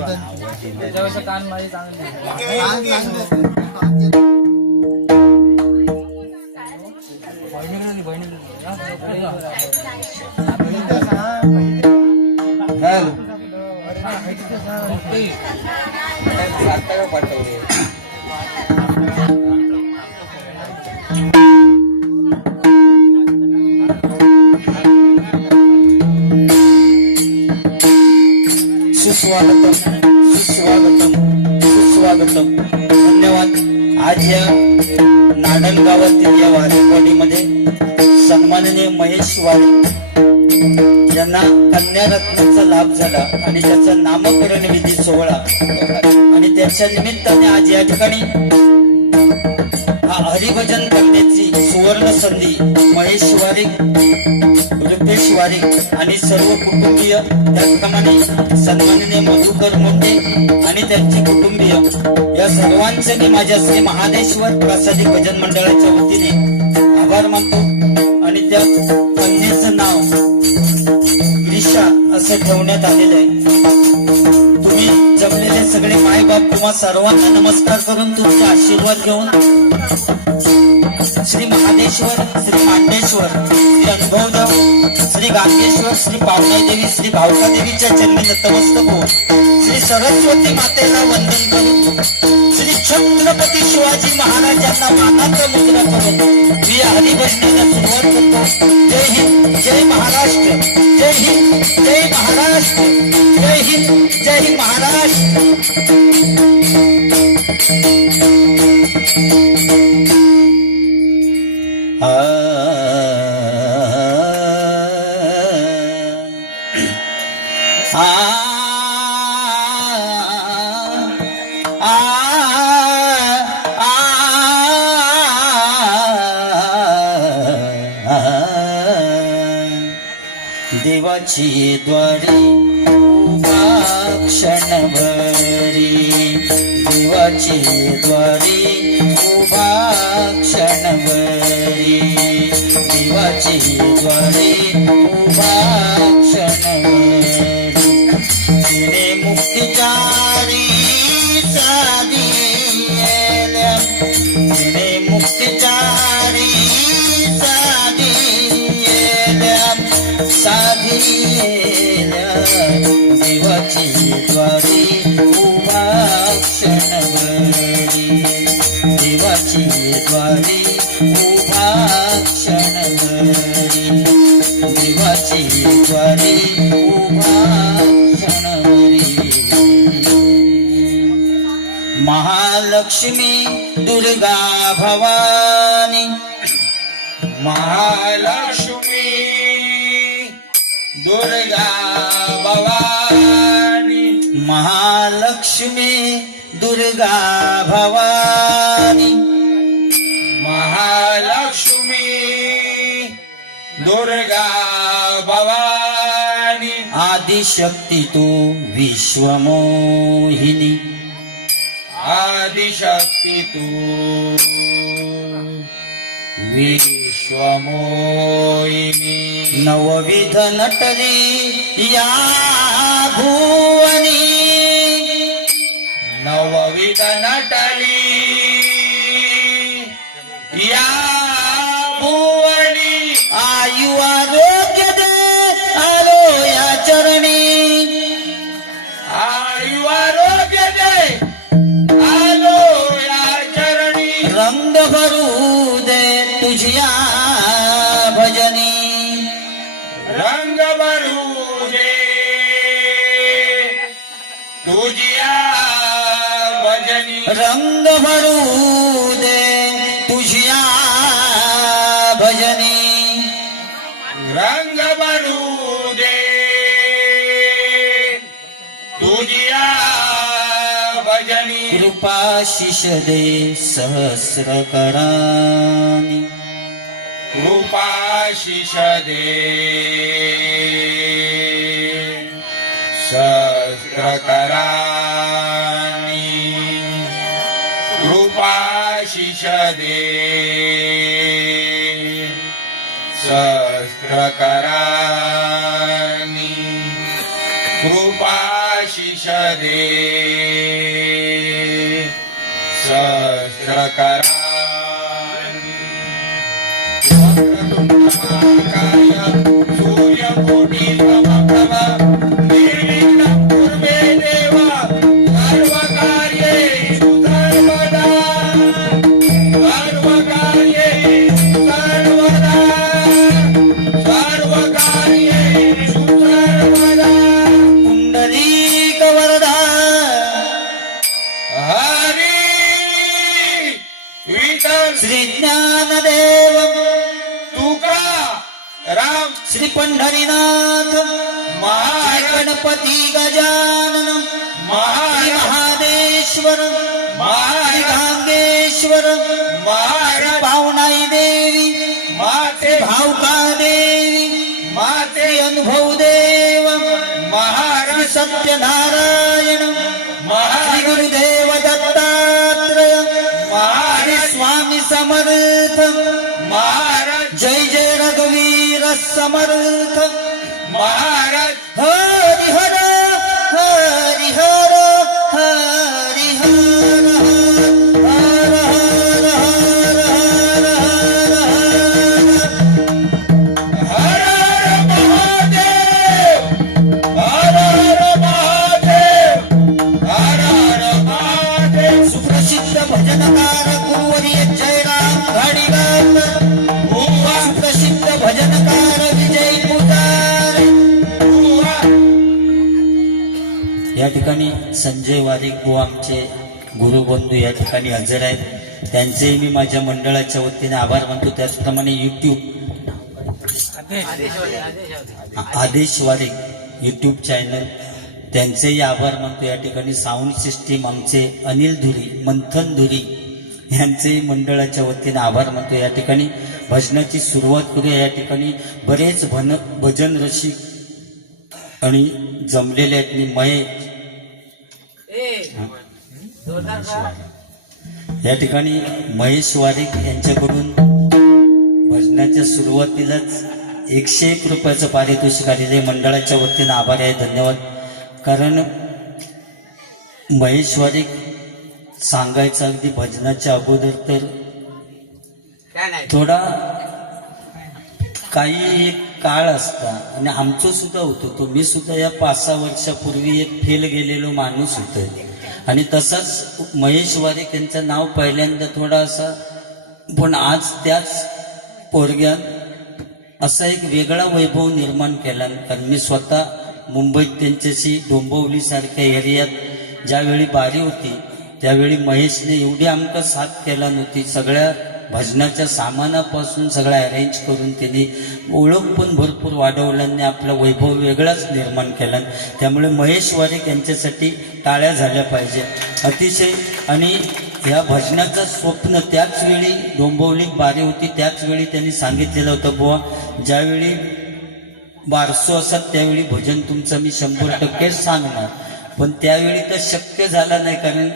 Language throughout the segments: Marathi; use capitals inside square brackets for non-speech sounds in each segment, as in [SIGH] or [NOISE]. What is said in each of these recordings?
कान माझी चांगली हॅलो आज या नाडण या वारेवाडीमध्ये सन्माननीय महेश वारे यांना कन्यारत्नाचा लाभ झाला आणि त्याचा नामकरण विधी सोहळा आणि त्याच्या निमित्ताने आज या ठिकाणी हा हरिभजन करण्याची सुवर्ण संधी महेश वारे रुपेश वारे आणि सर्व कुटुंबीय त्याचप्रमाणे सन्माननीय मधुकर मुंडे आणि त्यांची कुटुंबीय. या सर्वांचे मी माझ्या श्री महादेश्वर प्रसादी भजन मंडळाच्या वतीने आभार मानतो. आणि त्या कन्येचं नाव ग्रीषा असं ठेवण्यात आलेलं आहे. तुम्ही जमलेले सगळे माय बाप तुम्हा सर्वांना नमस्कार करून तुमचे आशीर्वाद घेऊन श्री महादेश्वर श्री पांडेश्वर श्री अनुभवदेव श्री गांगेश्वर श्री पावनाई देवी श्री भावका देवीच्या चरणी नतमस्तक होऊन. श्री सरस्वती मातेला वंदन करून. श्री छत्रपती शिवाजी महाराजांना मानाचा मुद्रा करून. मी हरिभजनाला सुरुवात करतो. जय हिंद जय महाराष्ट्र. जय हिंद जय महाराष्ट्र. जय हिंद जय महाराष्ट्र. देवाची द्वारी उभा क्षणभरी देवाची द्वारी उभा क्षणभरी देवाची द्वारी उभा क्षणभरी. तिने मुक्तिचारी द्वारी उभा देवाची उभा महालक्ष्मी दुर्गा भवानी. महालक्ष्मी दुर्गा भवानी. महालक्ष्मी दुर्गा भवानी. आदिशक्ती तू विश्वमोहिनी। आदिशक्ती तू विश्वमोहिनी। नवविध नटली या भुवनी। नवविध नटली या भुवनी। आयु रंग भरू दे तुझिया भजनी। रंग भरू दे तुझिया भजनी। रंग भरू दे तुझिया भजनी। कृपा शिष दे सहस्र करानी आशिष दे सहस्रकरानी कृपाशिष दे सहस्रकरानी कृपाशिष दे सहस्रकरा Caia, Júlia, bonita, vá pra lá. Gajapati Gajanan महारी महादेश्वर महारी गांगेश्वर महारी भावनाई देवी माते भावका देवी माते अनुभव देव महारी सत्यनारायण महारी गुरुदेव दत्तात्रय महारी स्वामी समर्थ महाराज जय जय रघुवीर समर्थ महाराज ठिकाणी संजय वारिक बुवा आमचे गुरुबंधू या ठिकाणी हजर आहेत. त्यांचेही मी माझ्या मंडळाच्या वतीने आभार मानतो. त्याचप्रमाणे युट्यूब आदेश वारिक युट्यूब चॅनल त्यांचेही आभार मानतो. या ठिकाणी साऊंड सिस्टीम आमचे अनिल धुरी मंथन धुरी यांचेही मंडळाच्या वतीने आभार मानतो. या ठिकाणी भजनाची सुरुवात करूया. या ठिकाणी बरेच भन भजन रसिक आणि जमलेले आहेत. मी महेश या ठिकाणी महेश वारिक यांच्याकडून भजनाच्या सुरुवातीलाच एकशे एक रुपयाचं पारितोषिक आलेलं आहे. मंडळाच्या वतीनं आभारी आहे. धन्यवाद. कारण महेश वारिक सांगायचं अगदी भजनाच्या अगोदर तर थोडा काही एक काळ असता आणि आमचं सुद्धा होतो. तो मी सुद्धा या पाच सहा वर्षापूर्वी एक फेल गेलेलो माणूस होतो. आणि तसंच महेश वारिक यांचं नाव पहिल्यांदा थोडं असं पण आज त्याच पोरग्यात असा एक वेगळा वैभव निर्माण केला. कारण मी स्वतः मुंबईत त्यांच्याशी डोंबिवलीसारख्या एरियात ज्यावेळी बारी होती त्यावेळी महेशने एवढी आमका साथ केला नव्हती. सगळ्या भजनाच्या सामानापासून सगळं अरेंज करून त्यांनी ओळख पण भरपूर वाढवल्याने आपला वैभव वेगळाच निर्माण केला. त्यामुळे महेश वारिक यांच्यासाठी टाळ्या झाल्या पाहिजे. अतिशय आणि या भजनाचं स्वप्न त्याच वेळी डोंबवली बारी होती त्याच वेळी त्यांनी सांगितलेलं होतं बुवा ज्यावेळी बारसो असत त्यावेळी भजन तुमचं मी शंभर टक्के सांगणार. पण त्यावेळी तर शक्य झाला नाही कारण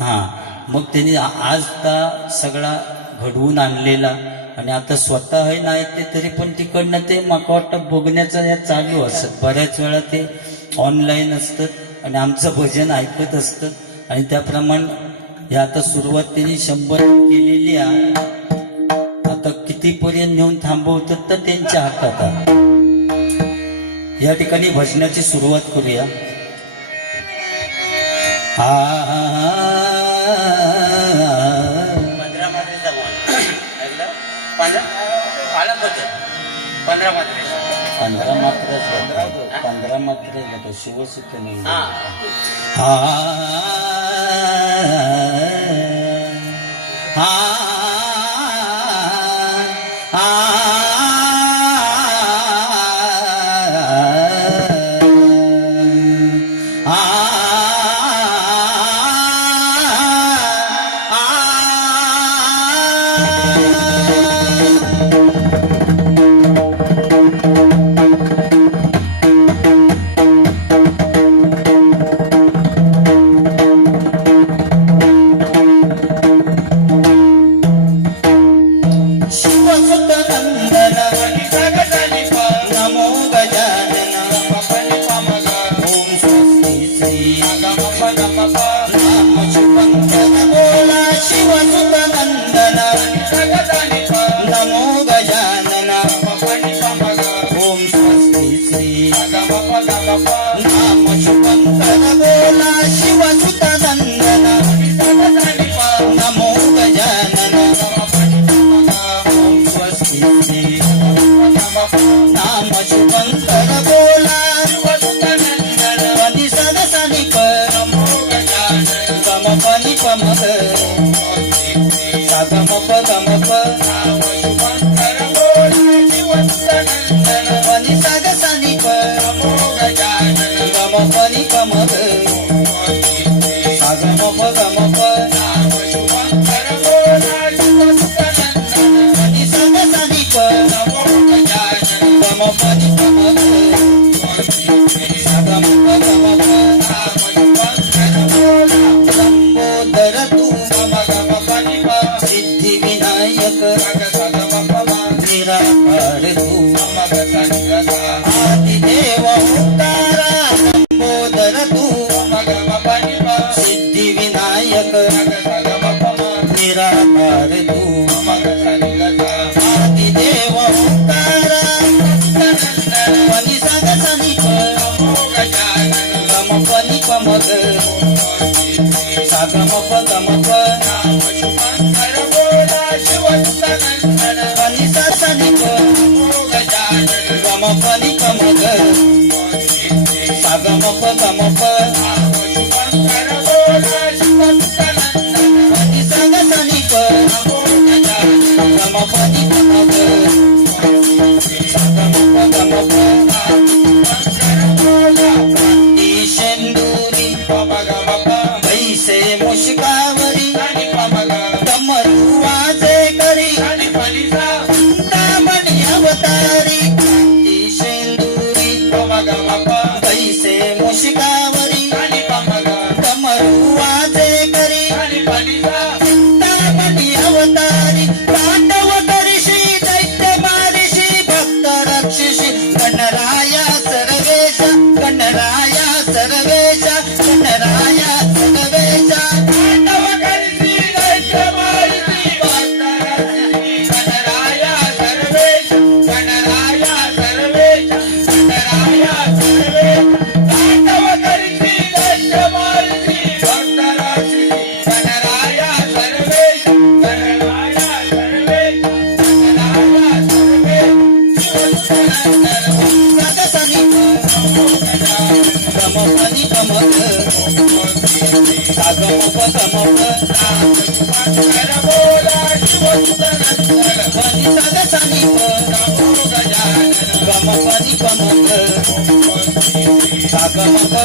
हां मग त्यांनी आज का सगळा घडवून आणलेला. आणि आता स्वतः नाही ते तरी पण तिकडनं ते माका वाटतं बघण्याचं या चालू असत. बऱ्याच वेळा ते ऑनलाईन असतात आणि आमचं भजन ऐकत असतं. आणि त्याप्रमाणे हे आता सुरुवातीने शंभर केलेली आहे आता कितीपर्यंत नेऊन थांबवतात तर त्यांच्या हातात आहे. या ठिकाणी भजनाची सुरुवात करूया. हा. मला बदल पंधरा मात्र पंधरा मात्र पंधरा मात्र शिवसुख नाही हा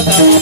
da da.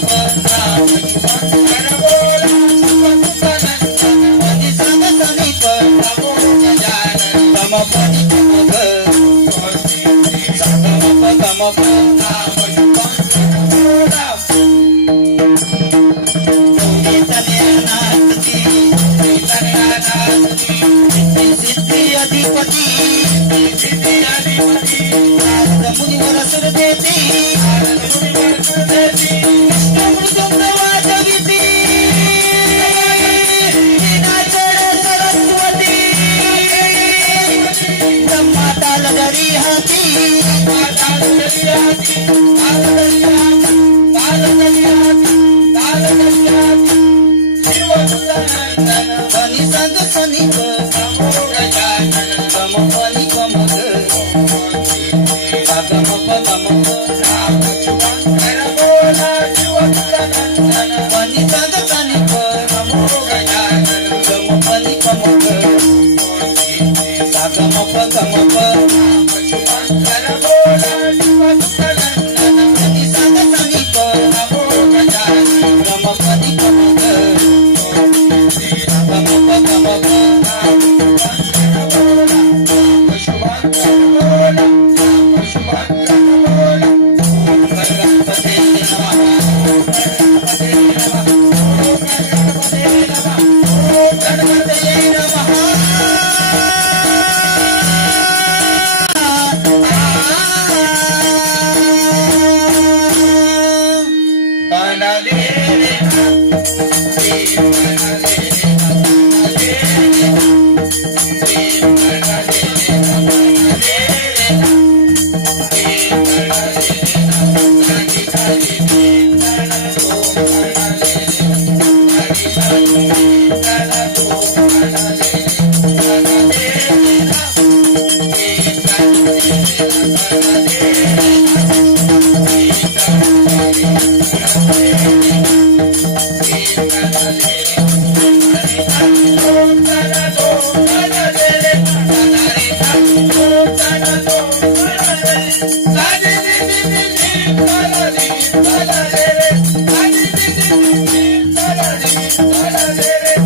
Thank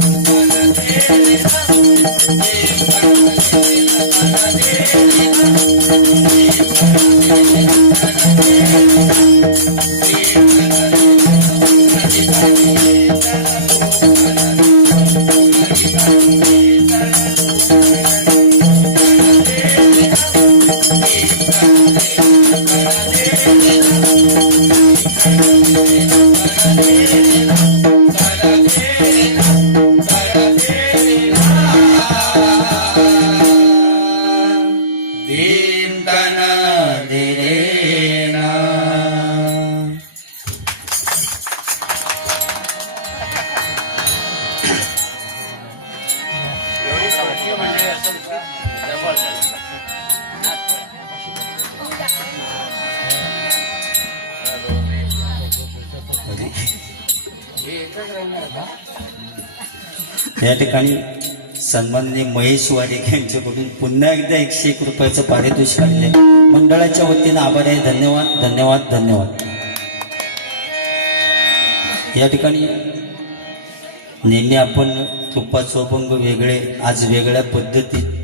you. या ठिकाणी सन्माननीय महेश वाडेक यांच्याकडून पुन्हा एकदा एकशे एक रुपयाचं पारितोषिक आले मंडळाच्या वतीनं आभार आहे. धन्यवाद धन्यवाद धन्यवाद. या ठिकाणी नेहमी आपण तुप्पाचं अपंग वेगळे आज वेगळ्या पद्धतीत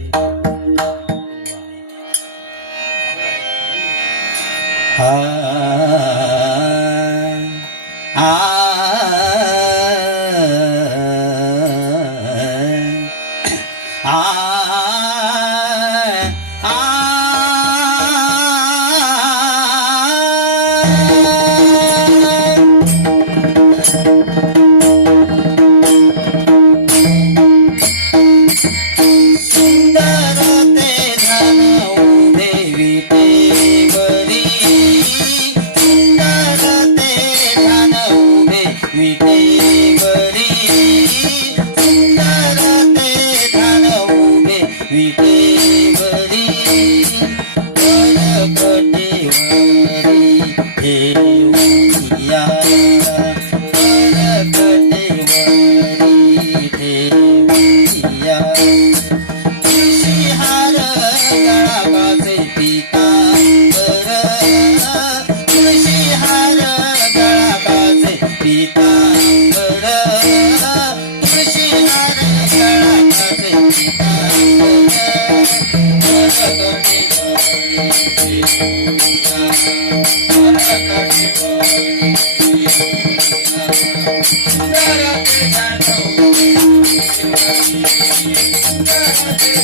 Thank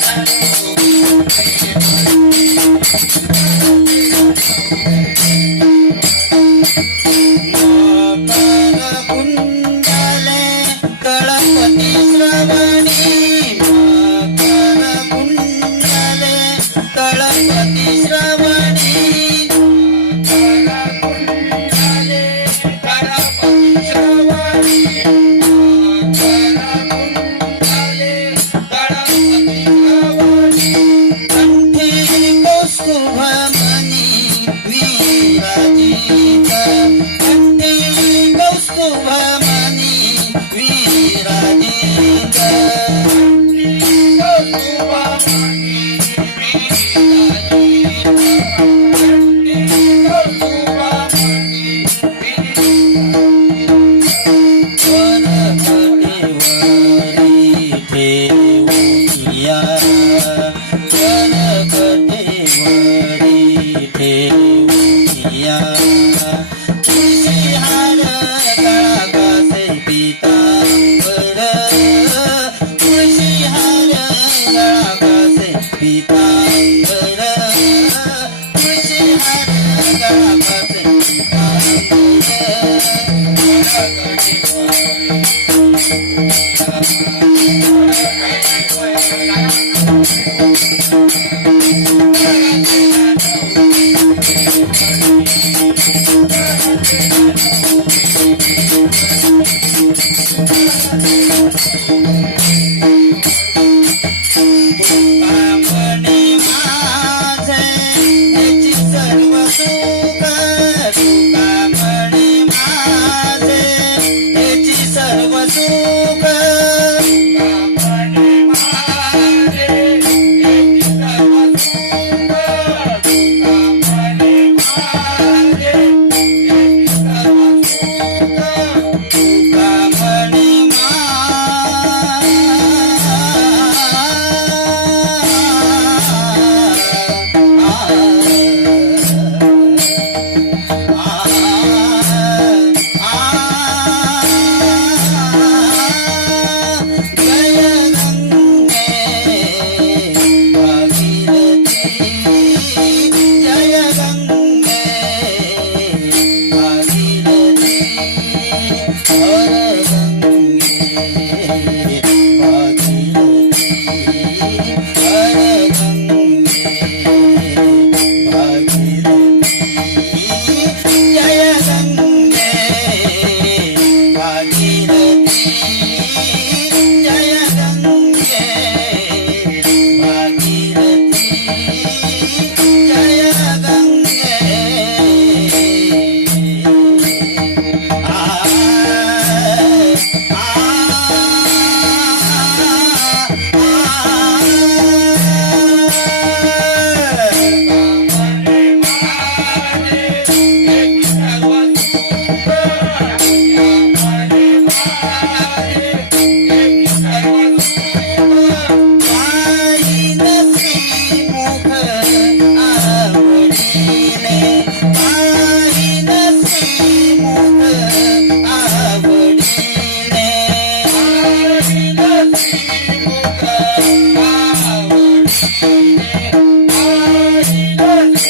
you.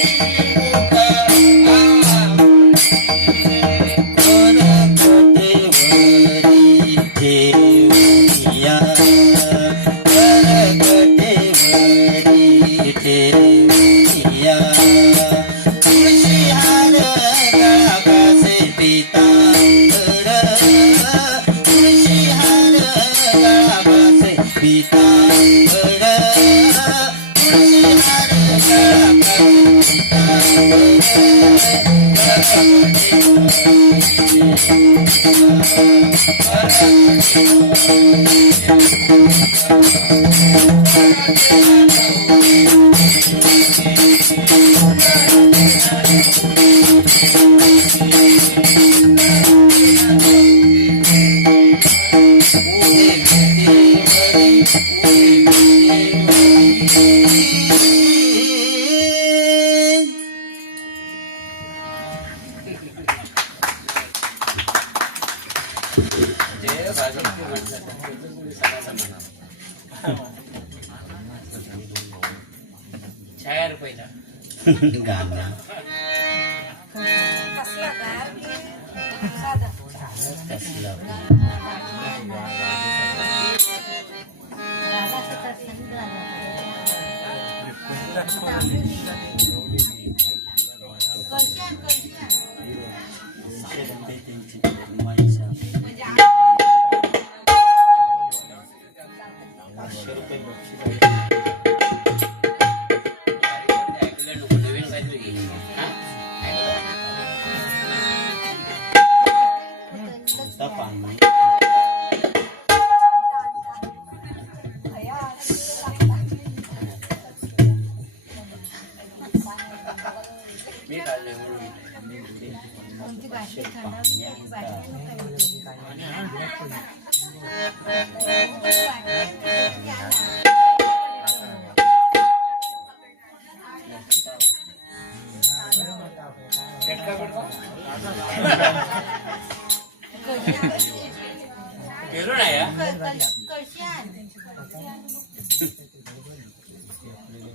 Thank [LAUGHS] you. Thank you.